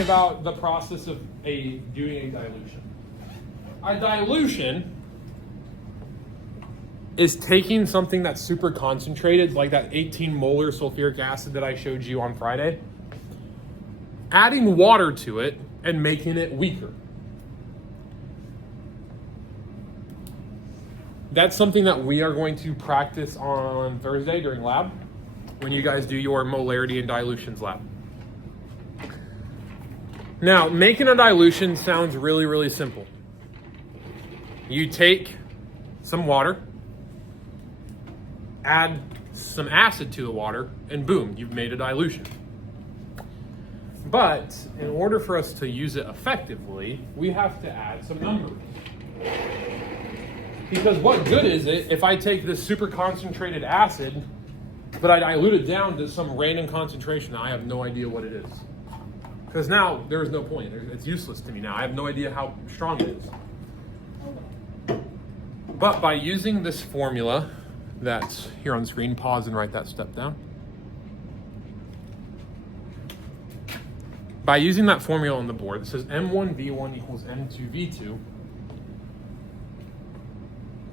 talking about the process of doing a dilution. A dilution is taking something that's super concentrated, like that 18 molar sulfuric acid that I showed you on Friday, adding water to it and making it weaker. That's something that we are going to practice on Thursday during lab when you guys do your molarity and dilutions lab. Now, making a dilution sounds really, really simple. You take some water, add some acid to the water, and boom, you've made a dilution. But in order for us to use it effectively, we have to add some numbers. Because what good is it if I take this super concentrated acid, but I dilute it down to some random concentration that I have no idea what it is? Because now there is no point. It's useless to me now. I have no idea how strong it is. But by using this formula that's here on screen, pause and write that step down. By using that formula on the board that says M1V1 equals M2V2,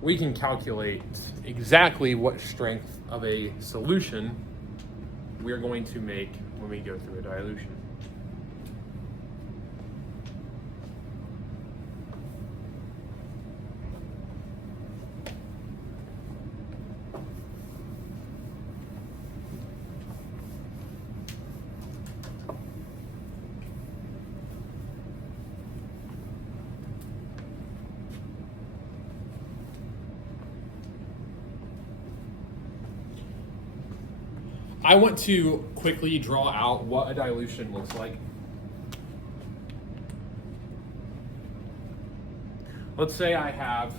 we can calculate exactly what strength of a solution we are going to make when we go through a dilution. I want to quickly draw out what a dilution looks like. Let's say I have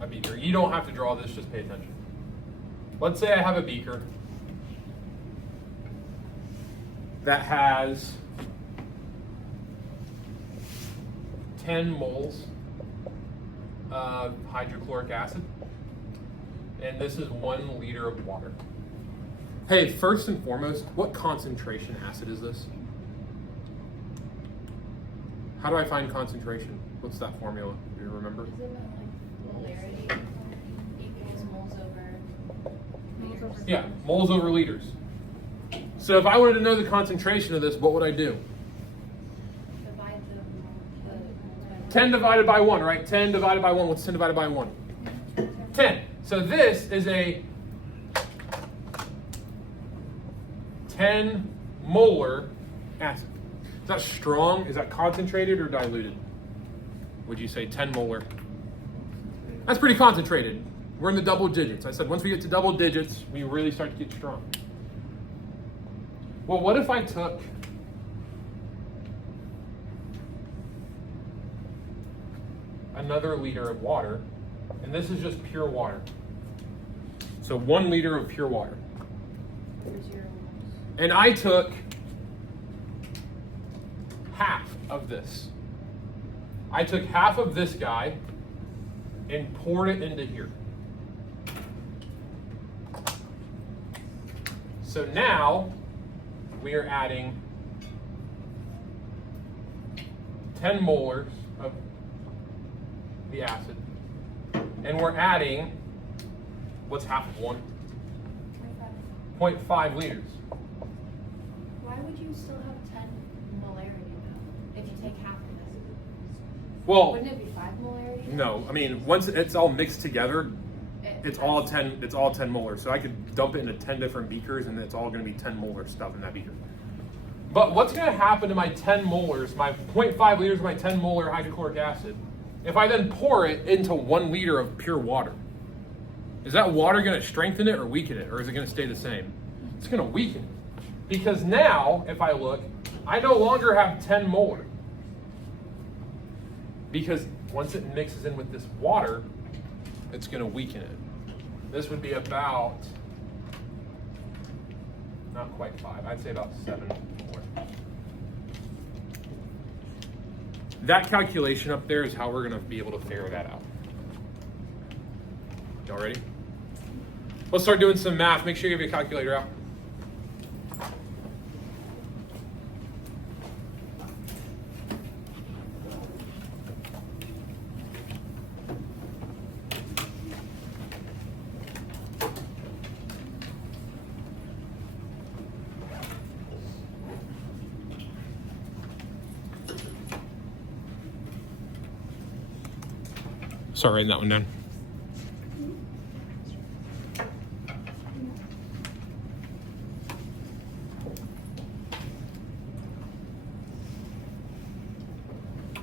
a beaker. You don't have to draw this, just pay attention. Let's say I have a beaker that has 10 moles of hydrochloric acid, and this is 1 liter of water. Hey, first and foremost, what concentration acid is this? How do I find concentration? What's that formula? Do you remember? Is it like molarity equals moles over liters? Yeah, moles over liters. So if I wanted to know the concentration of this, what would I do? Divide the 10 divided by 1, right? 10 divided by 1. What's 10 divided by 1? 10. So this is a 10 molar acid. Is that strong? Is that concentrated or diluted? Would you say 10 molar? That's pretty concentrated. We're in the double digits. I said once we get to double digits, we really start to get strong. Well, what if I took another liter of water, and this is just pure water. So 1 liter of pure water. And I took half of this. I took half of this guy and poured it into here. So now we are adding 10 molars of the acid. And we're adding, what's half of 1? 0.5 liters. Why would you still have 10 molarity though, if you take half of this? Well, wouldn't it be 5 molarity? no, I mean, once it's all mixed together, it's all 10 molar. So I could dump it into 10 different beakers and it's all going to be 10 molar stuff in that beaker. But what's going to happen to my 10 molars, my 0.5 liters of my 10 molar hydrochloric acid, if I then pour it into 1 liter of pure water? Is that water going to strengthen it or weaken it, or is it going to stay the same? It's going to weaken it. Because now, if I look, I no longer have 10 molar. Because once it mixes in with this water, it's going to weaken it. This would be about, not quite 5, I'd say about 7 molar. That calculation up there is how we're going to be able to figure that out. Y'all ready? Let's start doing some math. Make sure you have your calculator out. Start writing that one down.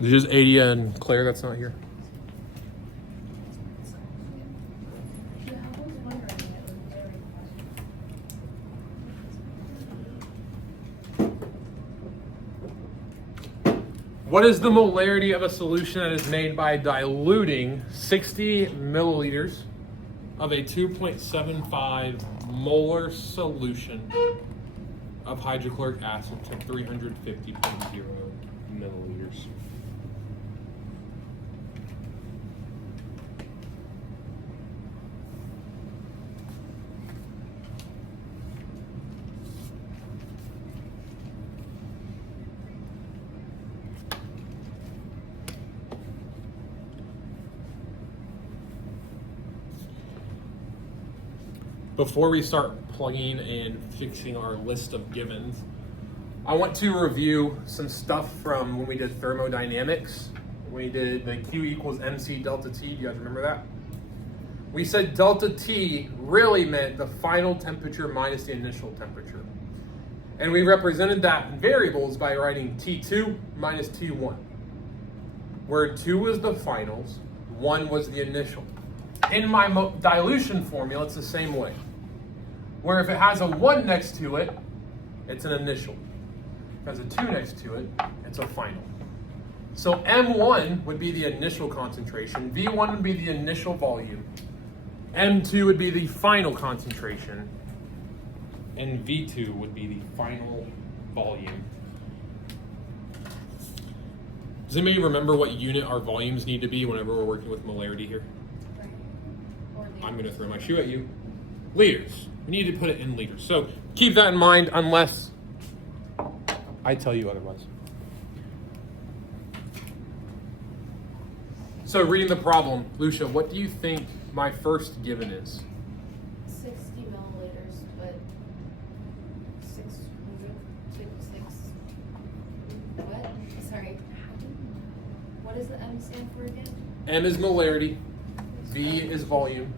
This is Adia and Claire that's not here. Yeah, I was wondering, it was very What is the molarity of a solution that is made by diluting 60 milliliters of a 2.75 molar solution of hydrochloric acid to 350.0 milliliters? Before we start plugging and fixing our list of givens, I want to review some stuff from when we did thermodynamics. We did the Q equals MC delta T. Do you guys remember that? We said delta T really meant the final temperature minus the initial temperature. And we represented that in variables by writing T2 minus T1, where 2 was the finals, 1 was the initial. In my dilution formula, it's the same way. Where if it has a 1 next to it, it's an initial. If it has a 2 next to it, it's a final. So M1 would be the initial concentration, V1 would be the initial volume, M2 would be the final concentration, and V2 would be the final volume. Does anybody remember what unit our volumes need to be whenever we're working with molarity here? I'm going to throw my shoe at you. Liters. We need to put it in liters. So keep that in mind unless I tell you otherwise. So reading the problem, Lucia, what do you think my first given is? 60 milliliters, but 600, what? Sorry. What does the M stand for again? M is molarity, V is volume.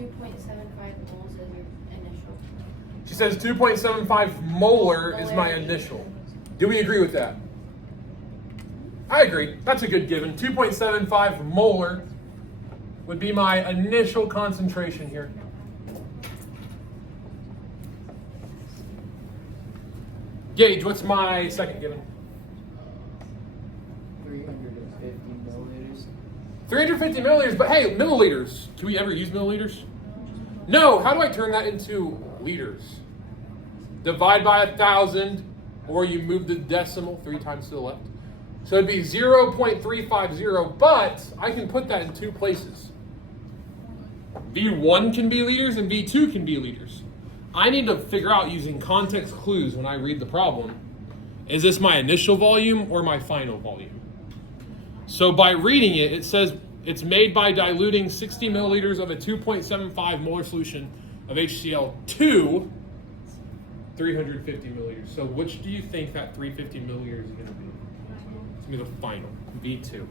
2.75 moles is your initial. She says 2.75 molar is my initial. Do we agree with that? I agree. That's a good given. 2.75 molar would be my initial concentration here. Gage, what's my second given? 350 milliliters. 350 milliliters, but hey, milliliters. Can we ever use milliliters? No, how do I turn that into liters? Divide by 1,000, or you move the decimal 3 times to the left. So it'd be 0.350, but I can put that in 2 places. V1 can be liters and V2 can be liters. I need to figure out using context clues when I read the problem, is this my initial volume or my final volume? So by reading it, it says it's made by diluting 60 milliliters of a 2.75 molar solution of HCl to 350 milliliters. So which do you think that 350 milliliters is going to be? It's going to be the final, V2.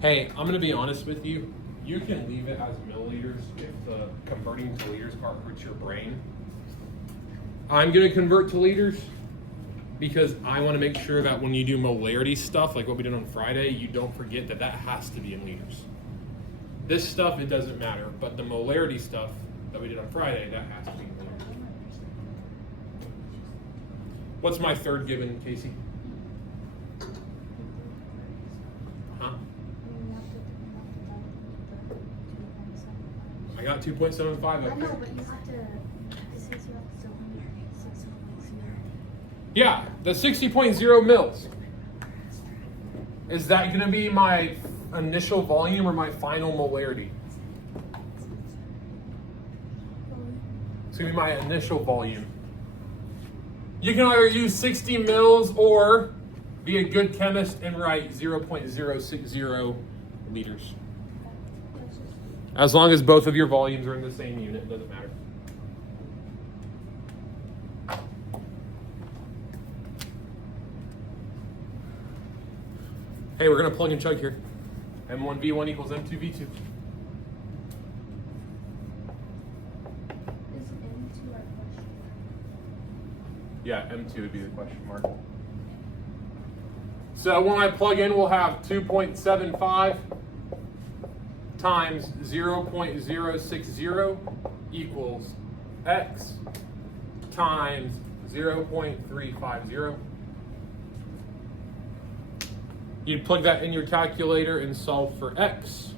Hey, I'm going to be honest with you. You can leave it as milliliters if the converting to liters part hurts your brain. I'm going to convert to liters because I want to make sure that when you do molarity stuff, like what we did on Friday, you don't forget that that has to be in liters. This stuff, it doesn't matter, but the molarity stuff that we did on Friday, that has to be in liters. What's my third given, Casey? Huh? I got 2.75 I up know, there. but you have to, it says you have to still Yeah, the 60.0 mils. Is that going to be my initial volume or my final molarity? It's going to be my initial volume. You can either use 60 mils or be a good chemist and write 0.060 liters. As long as both of your volumes are in the same unit, it doesn't matter. Hey, we're gonna plug and chug here. M1V1 equals M2V2. Is into our question. Yeah, M2 would be the question mark. So when I plug in, we'll have 2.75 times 0.060 equals X times 0.350. You'd plug that in your calculator and solve for X.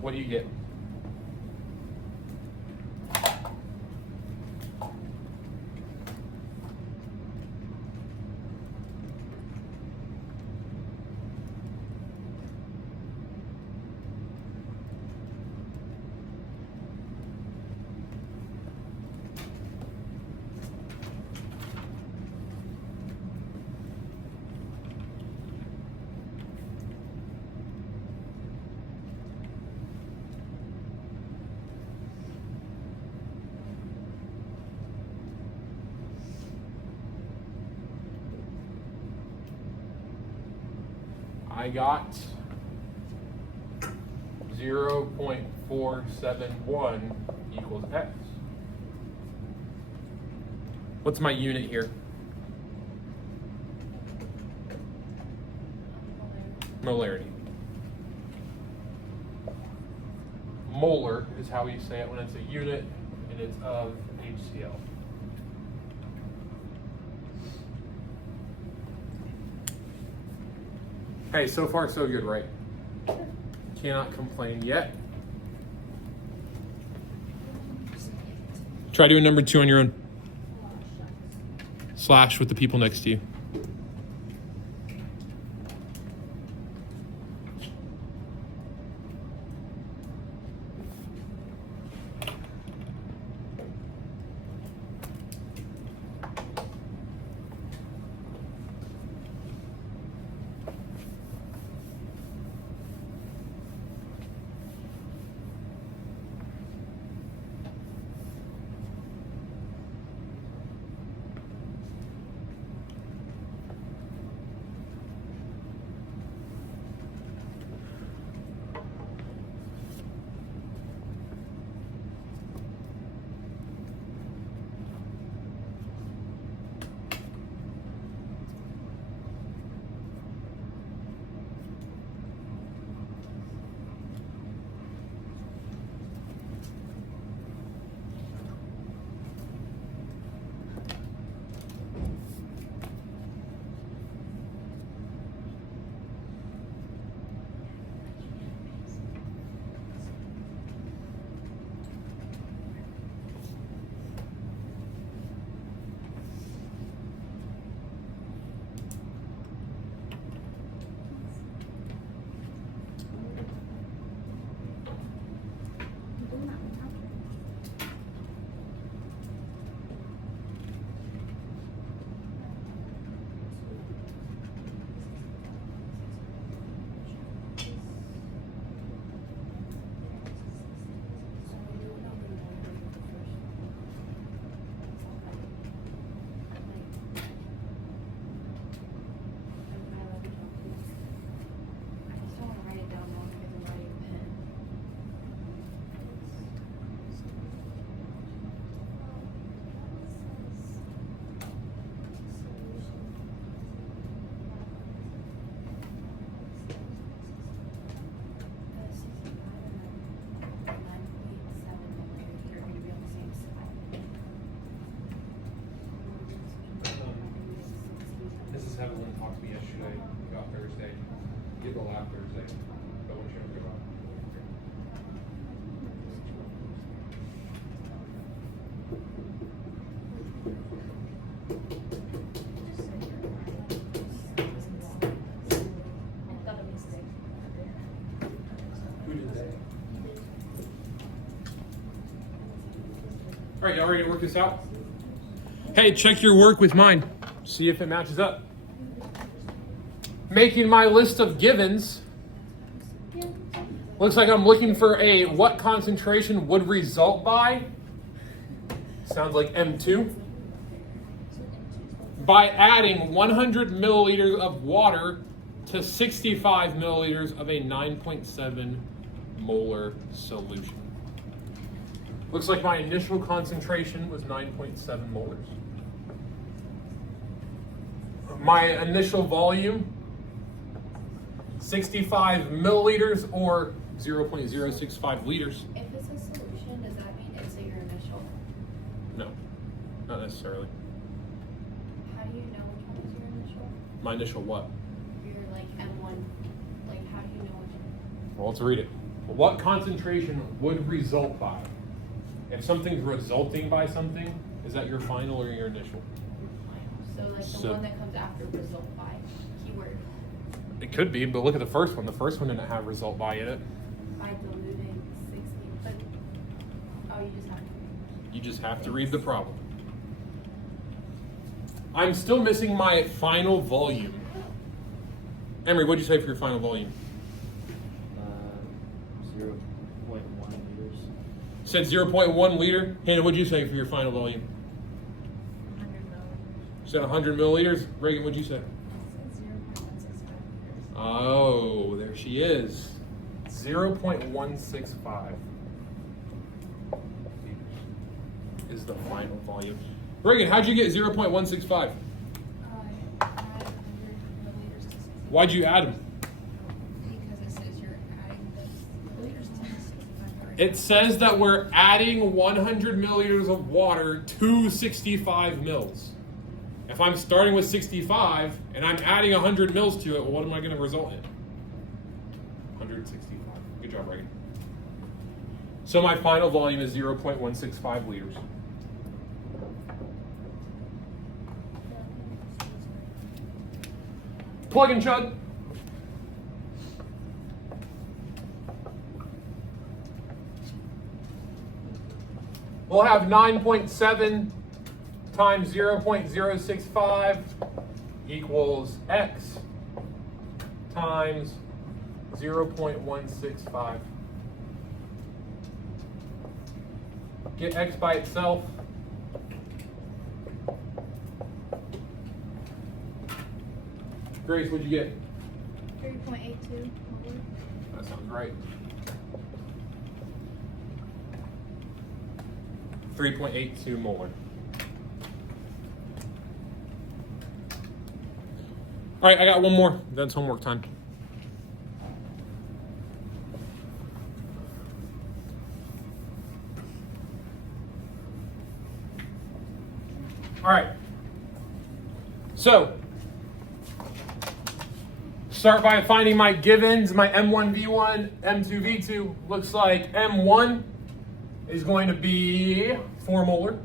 What do you get? I got 0.471 equals X. What's my unit here? Molarity. Molar is how you say it when it's a unit and it's of HCl. Hey, so far so good, right? Cannot complain yet. Try doing number 2 on your own. Slash with the people next to you. Evelyn talked to me yesterday about Thursday. Give the lab Thursday, but when she don't give up. Who did that? All right, y'all ready to work this out? Hey, check your work with mine. See if it matches up. Making my list of givens. Looks like I'm looking for a what concentration would result by. Sounds like M2. By adding 100 milliliters of water to 65 milliliters of a 9.7 molar solution. Looks like my initial concentration was 9.7 molars. My initial volume, 65 milliliters or 0.065 liters. If it's a solution, does that mean it's your initial? No, not necessarily. How do you know which one is your initial? My initial what? Your like M1. Like how do you know which one? Well, let's read it. What concentration would result by? If something's resulting by something, is that your final or your initial? So like the So- one that comes after result by keyword. It could be, but look at the first one. The first one didn't have result by in it. By diluting 60, but oh, you just have to. You just have to read the problem. I'm still missing my final volume. Emery, what'd you say for your final volume? 0.1 liters. Said 0.1 liter. Hannah, what'd you say for your final volume? 100 milliliters. Said 100 milliliters. Reagan, what'd you say? 0.165 liters. Oh, there she is. 0.165 is the final volume. Reagan, how'd you get 0.165? I add 100 milliliters to 60. Why'd you add them? Because it says you're adding the liters to 65. It says that we're adding 100 milliliters of water to 65 mils. If I'm starting with 65 and I'm adding 100 mils to it, well, what am I going to result in? 165. Good job, Reagan. So my final volume is 0.165 liters. Plug and chug. We'll have 9.7 times 0.065 equals X times 0.165. Get X by itself. Grace, what'd you get? 3.82 molar. That sounds right. 3.82 molar. All right, I got one more. That's homework time. All right. So, start by finding my givens, my M1, V1, M2, V2. Looks like M1 is going to be 4 molar.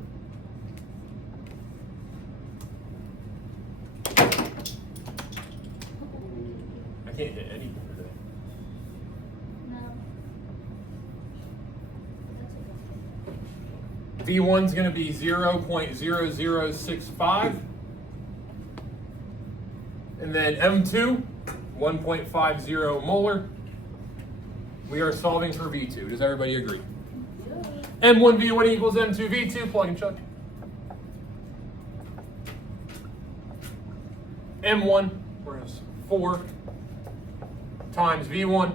I can't hit anything today. No. That's V1 is going to be 0.0065. And then M2, 1.50 molar. We are solving for V2. Does everybody agree? M1 V1 equals M2 V2. Plug and chug. M1 is 4 times V1,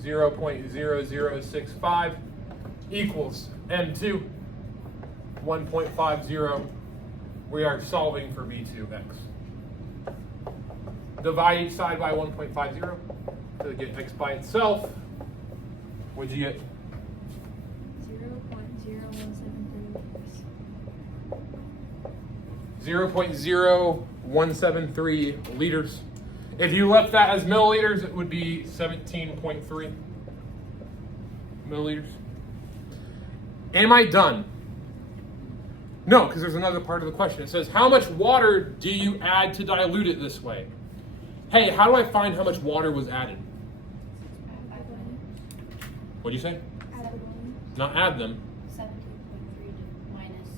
0.0065 equals M2, 1.50. We are solving for V2X. Divide each side by 1.50 to get X by itself. What'd you get? 0.0173 liters. If you left that as milliliters, it would be 17.3 milliliters. Am I done? No, because there's another part of the question. It says, how much water do you add to dilute it this way? Hey, how do I find how much water was added? What do you say? Not add them. 17.3 minus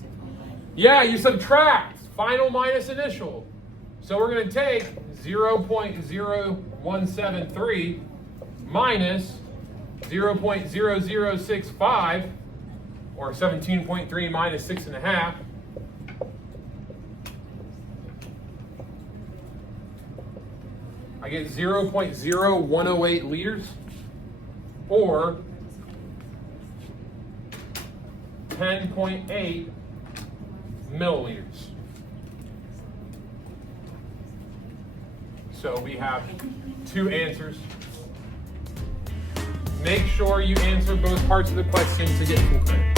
6.5. Yeah, you subtract final minus initial. So we're going to take 0.0173 minus 0.0065, or 17.3 minus 6.5. I get 0.0108 liters, or 10.8 milliliters. So we have two answers. Make sure you answer both parts of the question to get full credit.